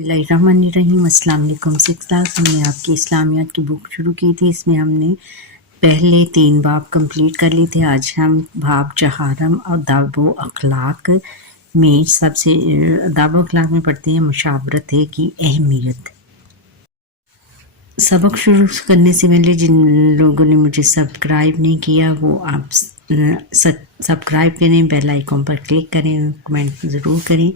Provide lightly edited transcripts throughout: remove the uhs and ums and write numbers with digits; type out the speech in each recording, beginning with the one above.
बिस्मिल्लाहिर्रहमानिर्रहीम। अस्सलाम वालेकुम। 6 क्लास हमने आपकी इस्लामियात की बुक शुरू की थी। इसमें हमने पहले 3 बाब कंप्लीट कर लिए थे। आज हम बाब जहारम और दाबो अखलाक में सबसे दाबो अखलाक में पढ़ते हैं मुशावरत की अहमियत। सबक शुरू करने से पहले जिन लोगों ने मुझे सब्सक्राइब नहीं किया वो आप सब्सक्राइब करें, बेल आइकॉन पर क्लिक करें, कमेंट ज़रूर करें।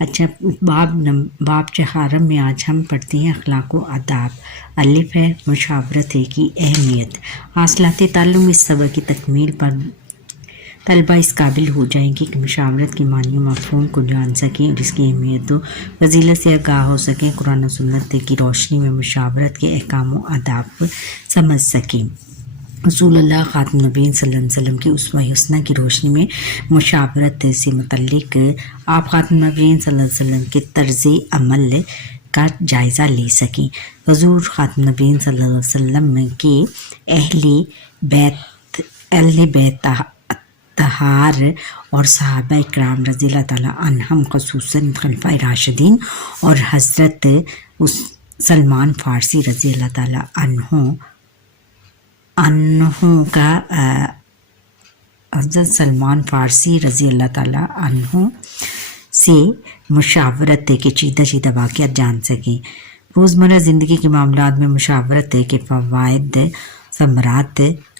अच्छा, बाब जहारम में आज हम पढ़ते हैं अखलाक व आदाब। अलिफ है मुशावरत की अहमियत। हासिलात ताल्लुम इस सबक की तकमील पर तलबा इस काबिल हो जाएंगे कि मुशावरत की मानी मफ़हूम को जान सकें और इसकी अहमियत व फजीलत से आगाह हो सकें। कुरान और सुन्नत की रोशनी में मुशावरत के अहकाम व आदाब समझ सकें। रसूलुल्लाह ख़ातमुन नबीय्यीन सल्लल्लाहु अलैहि वसल्लम की उस्वा हुस्ना की रोशनी में मुशावरत से मुतल्लिक आप ख़ातमुन नबीय्यीन सल्लल्लाहु अलैहि वसल्लम के तर्ज़ अमल का जायज़ा ले सकें। हुज़ूर ख़ातमुन नबीय्यीन सल्लल्लाहु अलैहि वसल्लम के अहले बैत तहार और सहाबा इकराम रज़ियल्लाहु ताला अन्हुम ख़ुसूसन खलीफाए राशिदीन और हज़रत सलमान फ़ारसी रज़ियल्लाहु ताला अन्हों का हज़रत सलमान फ़ारसी रज़ियल्लाहु ताला अन्हों से मुशावरत के चीदा वाक़ियात जान सकें। रोज़मर्रा ज़िंदगी के मामलात में मुशावरत के फ़वाइद समरात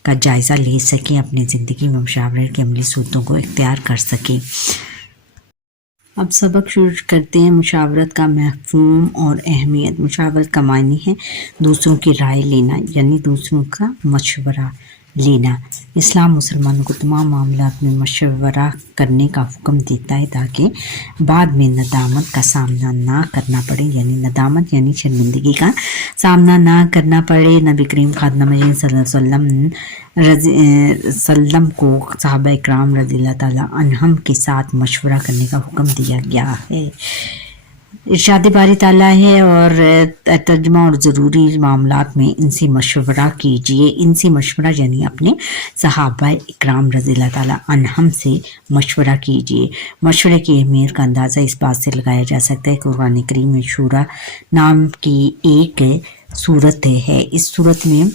का जायज़ा ले सकें, अपनी ज़िंदगी में मुशावरत के अमली सूरतों को इख्तियार कर सकें। अब सबक शुरू करते हैं मुशावरत का मफ़हूम और अहमियत। मुशावरत का मानी है दूसरों की राय लेना, यानी दूसरों का मशवरा लेना। इस्लाम मुसलमानों को तमाम मामलात में मशवरा करने का हुक्म देता है ताकि बाद में नदामत का सामना ना करना पड़े, यानी नदामत यानी शर्मिंदगी का सामना ना करना पड़े। नबी करीम ख़ातमुन नबीय्यीन सल्लल्लाहु अलैहि वसल्लम को सहाबा इकराम रज़ियल्लाहु ताला अन्हुम के साथ मशवरा करने का हुक्म दिया गया है। इरशाद बारी ताला है और तर्जुमा और ज़रूरी मामलात में इनसे मशवरा कीजिए। इनसे मशवरा यानी अपने सहाबा इकराम रज़ियल्लाहु ताला अन्हुम से मशवरा कीजिए। मशवरे की अहमियत का अंदाज़ा इस बात से लगाया जा सकता है कि कुरान करीम में शूरा नाम की एक सूरत है। इस सूरत में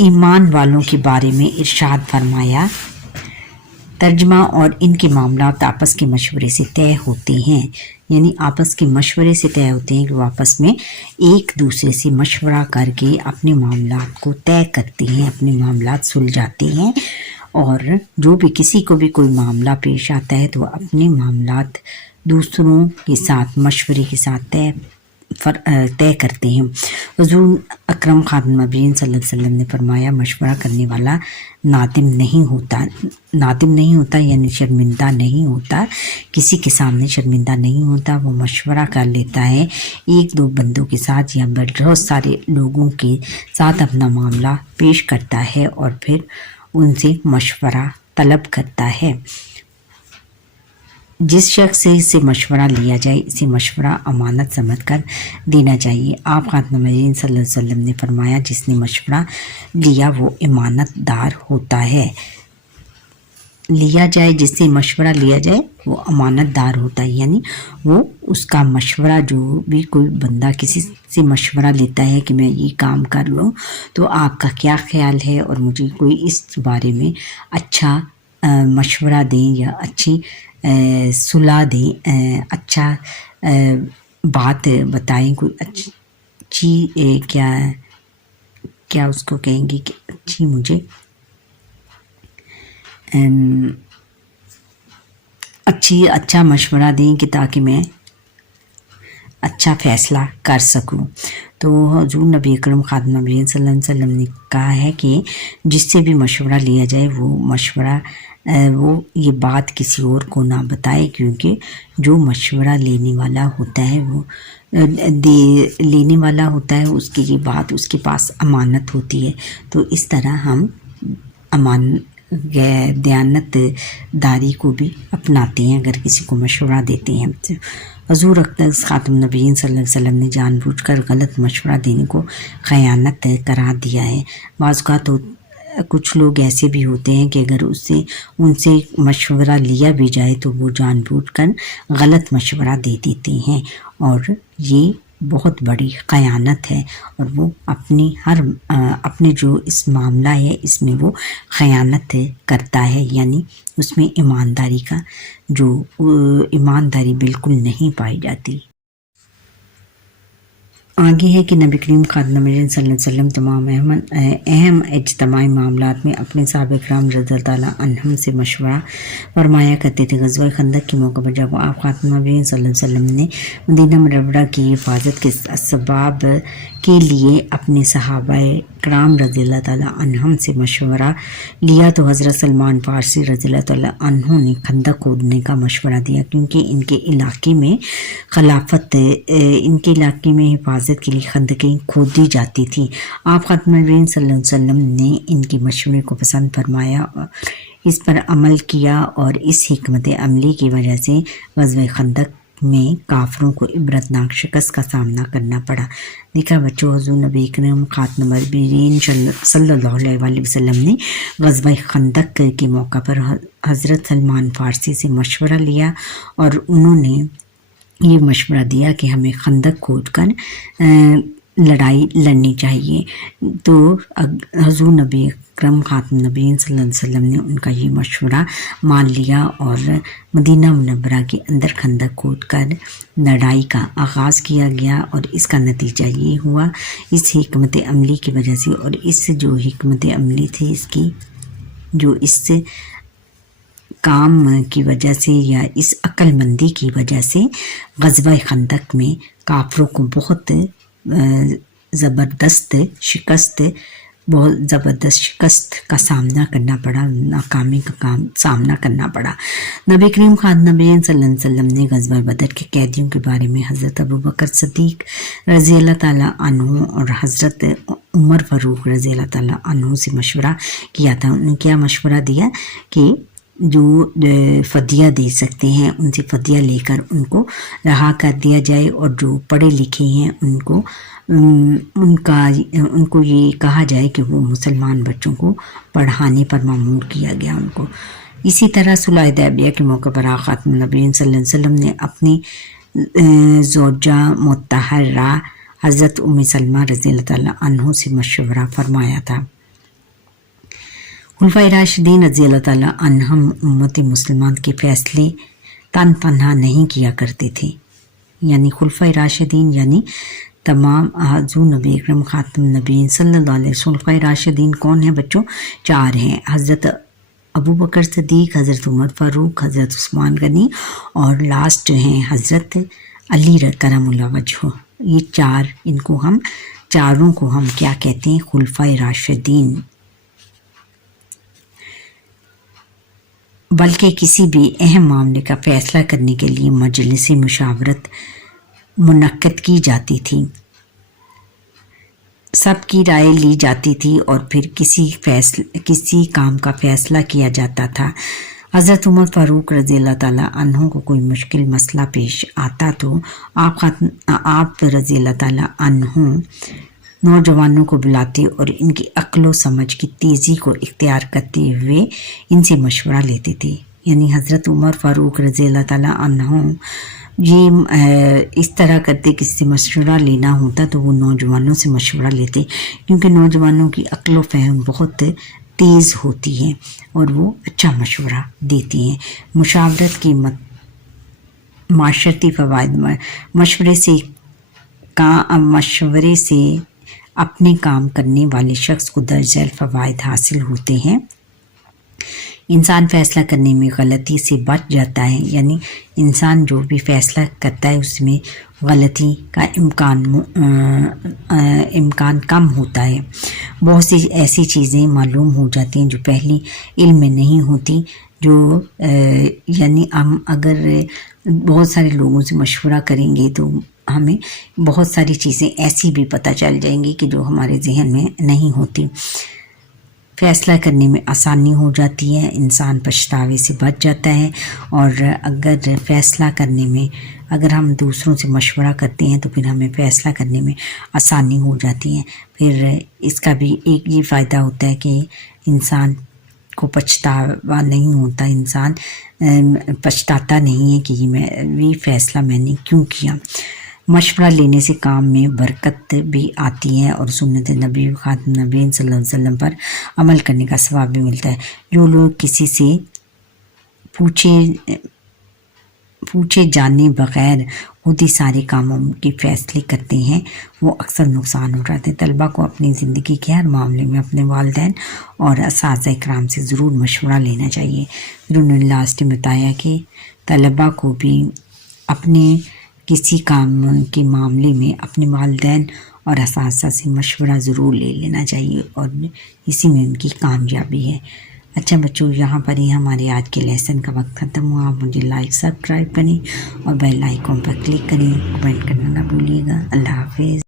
ईमान वालों के बारे में इरशाद फरमाया। तर्जमा और इनके मामलात आपस के मशवरे से तय होते हैं, यानी आपस के मशवरे से तय होते हैं कि वो आपस में एक दूसरे से मशवरा करके अपने मामलात को तय करते हैं, अपने मामलात सुलझाते हैं। और जो भी किसी को भी कोई मामला पेश आता है तो वह अपने मामलात दूसरों के साथ मशवरे के साथ तय करते हैं। हुज़ूर अकरम ख़ातमुन नबीय्यीन सल्लल्लाहु अलैहि वसल्लम ने फरमाया, मशवरा करने वाला नादिम नहीं होता यानी शर्मिंदा नहीं होता, किसी के सामने शर्मिंदा नहीं होता। वो मशवरा कर लेता है एक दो बंदों के साथ या बहुत सारे लोगों के साथ अपना मामला पेश करता है और फिर उनसे मशवरा तलब करता है। जिस शख्स से इससे मशवरा लिया जाए इसे मशवरा अमानत समझ कर देना चाहिए। आप ख़ातमुन नबीय्यीन सल्लल्लाहु अलैहि वसल्लम ने फरमाया, जिसने मशवरा लिया वो ईमानतदार होता है। जिससे मशवरा लिया जाए वो अमानतदार होता है, यानी वो उसका मशवरा, जो भी कोई बंदा किसी से मशवरा लेता है कि मैं ये काम कर लूँ तो आपका क्या ख्याल है और मुझे कोई इस बारे में अच्छा मशवरा दें या अच्छी सुलह दें, अच्छा बात बताएं, कोई अच्छी क्या उसको कहेंगे कि अच्छी मुझे अच्छा मशवरा दें कि ताकि मैं अच्छा फ़ैसला कर सकूं। तो हुज़ूर नबी अकरम ख़ातमुन नबीय्यीन सल्लल्लाहु अलैहि वसल्लम ने कहा है कि जिससे भी मशवरा लिया जाए वो ये बात किसी और को ना बताए, क्योंकि जो मशवरा लेने वाला होता है उसकी ये बात उसके पास अमानत होती है। तो इस तरह हम दयानतदारी को भी अपनाते हैं अगर किसी को मशवरा देते हैं। हुज़ूर ख़ातमुन नबीय्यीन सल्लल्लाहु अलैहि वसल्लम ने जानबूझकर गलत मशवरा देने को ख़यानत करार दिया है। बाज़ औक़ात कुछ लोग ऐसे भी होते हैं कि अगर उनसे मशवरा लिया भी जाए तो वो जानबूझकर गलत मशवरा दे देते हैं, और ये बहुत बड़ी ख़यानत है। और वो अपने जो इस मामला है इसमें वो ख़यानत करता है, यानी उसमें ईमानदारी बिल्कुल नहीं पाई जाती। आगे है कि नबी करीम खातम सल्लल्लाहु अलैहि वसल्लम तमाम अहम इज्तिमाई मामलात में अपने साहब इकराम रज़ी अल्लाह तआला अन्हुम से मशवरा फरमाया करते थे। ग़ज़वा खंदक के मौके पर जब आप खातम नबी सल्लल्लाहु अलैहि वसल्लम ने मदीना मुनव्वरा की हिफाजत के असबाब के लिए अपने सहाबा इकराम रज़ी अल्लाह तआला अन्हुम से मशवरा लिया तो हज़रत सलमान फ़ारसी रज़ी अल्लाह तआला अन्हु ने खंदक खोदने का मशवरा दिया, क्योंकि इनके इलाके में हिफाजत के लिए खंदकें खोदी जाती थी। आप खातम नबीय्यीन सल्लल्लाहु अलैहि वसल्लम ने इनकी मशवरे को पसंद फरमाया और इस पर अमल किया, और इस हिकमत अमली की वजह से ग़ज़वा खंदक में काफरों को इबरतनाक शिकस्त का सामना करना पड़ा। देखा बच्चों, हुज़ूर नबी अकरम खातम नबीय्यीन सल्लल्लाहु अलैहि वसल्लम ने ग़ज़वा खंदक के मौका पर हज़रत सलमान फ़ारसी से मशवरा लिया और उन्होंने ये मशवरा दिया कि हमें खंदक खोदकर लड़ाई लड़नी चाहिए। तो हुज़ूर नबी अकरम खातम नबीय्यीन सल्लल्लाहु अलैहि वसल्लम ने उनका ये मशवरा मान लिया और मदीना मुनव्वरा के अंदर खंदक खोदकर लड़ाई का आगाज़ किया गया। और इसका नतीजा ये हुआ, इस हिकमत अमली की वजह से, और इस जो हिकमत अमली थी इसकी, जो इस काम की वजह से या इस अक्लमंदी की वजह से ग़ज़वा खंदक में काफरों को बहुत ज़बरदस्त शिकस्त का सामना करना पड़ा, नाकामी का सामना करना पड़ा। नबी करीम खातम नबीय्यीन सल्लल्लाहु अलैहि वसल्लम ने ग़ज़वा बदर के कैदियों के बारे में हज़रत अबू बकर सिद्दीक़ रज़ी अल्लाह ताला अन्हु और हज़रत उमर फ़ारूक रज़ी अल्लाह ताला अन्हु से मशवरा किया था। उन्होंने क्या मशवरा दिया कि जो फ़दिया दे सकते हैं उनसे फ़दिया लेकर उनको रहा कर दिया जाए, और जो पढ़े लिखे हैं उनको ये कहा जाए कि वो मुसलमान बच्चों को पढ़ाने पर मामूर किया गया उनको। इसी तरह सुलह हुदैबिया के मौके पर खातम नबीय्यीन सल्लल्लाहु अलैहि वसल्लम ने अपनी ज़ौजा मुत्तहरा हज़रत उम्मे सलमा रज़ी अल्लाह ताला अन्हु से मशवरा फरमाया था। खुलफाए राशिदीन रज़ी अल्लाह ताला अन्हुम उम्मत मुसलमान के फ़ैसले तन्हा नहीं किया करते थे, यानी खुलफाए राशिदीन यानी तमाम हुज़ूर नबी अकरम खातम नबीय्यीन सल्लल्लाहु अलैहि वसल्लम। खुलफाए राशिदीन कौन है बच्चों? 4 हैं, हज़रत अबू बकर सिद्दीक़, हज़रत उमर फ़ारूक, हज़रत उस्मान गनी, और लास्ट हैं हज़रत अली करमुल्लाह वजहू। ये 4, इनको हम चारों को हम क्या कहते हैं? खुलफाए राशिदीन। बल्कि किसी भी अहम मामले का फ़ैसला करने के लिए मजलिस मुशावरत मुनक्कद की जाती थी, सबकी राय ली जाती थी और फिर किसी काम का फ़ैसला किया जाता था। हज़रत उमर फ़ारूक रज़ी अल्लाह ताला अन्हु को कोई मुश्किल मसला पेश आता तो आप रज़ी अल्लाह ताला अन्हु नौजवानों को बुलाते और इनकी अक्ल व समझ की तेज़ी को इख्तियार करते हुए इनसे मशवरा लेते थे। यानी हज़रत उमर फ़ारूक रज़ी अल्लाह ताला अन्हु ये इस तरह करते, किसी से मशवरा लेना होता तो वो नौजवानों से मशवरा लेते, क्योंकि नौजवानों की अक्ल व फ़हम बहुत तेज़ होती है और वो अच्छा मशवरा देती हैं। मुशावरत की माशरती फ़वाइद, मशवरे से अपने काम करने वाले शख्स को दर्जल फ़वाइद हासिल होते हैं। इंसान फ़ैसला करने में गलती से बच जाता है, यानी इंसान जो भी फ़ैसला करता है उसमें गलती का इम्कान कम होता है। बहुत सी ऐसी चीज़ें मालूम हो जाती हैं जो पहले इल्म में नहीं होती, जो यानी हम अगर बहुत सारे लोगों से मशवरा करेंगे तो हमें बहुत सारी चीज़ें ऐसी भी पता चल जाएंगी कि जो हमारे जहन में नहीं होती। फ़ैसला करने में आसानी हो जाती है, इंसान पछतावे से बच जाता है। और अगर फ़ैसला करने में अगर हम दूसरों से मशवरा करते हैं तो फिर हमें फ़ैसला करने में आसानी हो जाती है। फिर इसका भी एक ये फ़ायदा होता है कि इंसान को पछतावा नहीं होता, इंसान पछताता नहीं है कि ये फ़ैसला मैंने क्यों किया। मशवरा लेने से काम में बरकत भी आती है और सुन्नत नबी ख़ातम नबीन सल्लल्लाहु अलैहि वसल्लम पर अमल करने का सवाब भी मिलता है। जो लोग किसी से पूछे जाने बग़ैर खुद ही सारे कामों के फ़ैसले करते हैं वो अक्सर नुकसान उठाते हैं। तलबा को अपनी ज़िंदगी के हर मामले में अपने वालिदैन और असातिज़ा इकराम से ज़रूर मशवरा लेना चाहिए। फिर उन्होंने लास्ट में बताया कि तलबा को भी अपने किसी काम के मामले में अपने वालिदैन और असातिज़ा से मशवरा ज़रूर ले लेना चाहिए और इसी में उनकी कामयाबी है। अच्छा बच्चों, यहाँ पर ही हमारे आज के लेसन का वक्त ख़त्म हुआ। आप मुझे लाइक सब्सक्राइब करें और बेल आइकॉन पर क्लिक करें। कमेंट करना ना भूलिएगा। अल्लाह हाफ़िज़।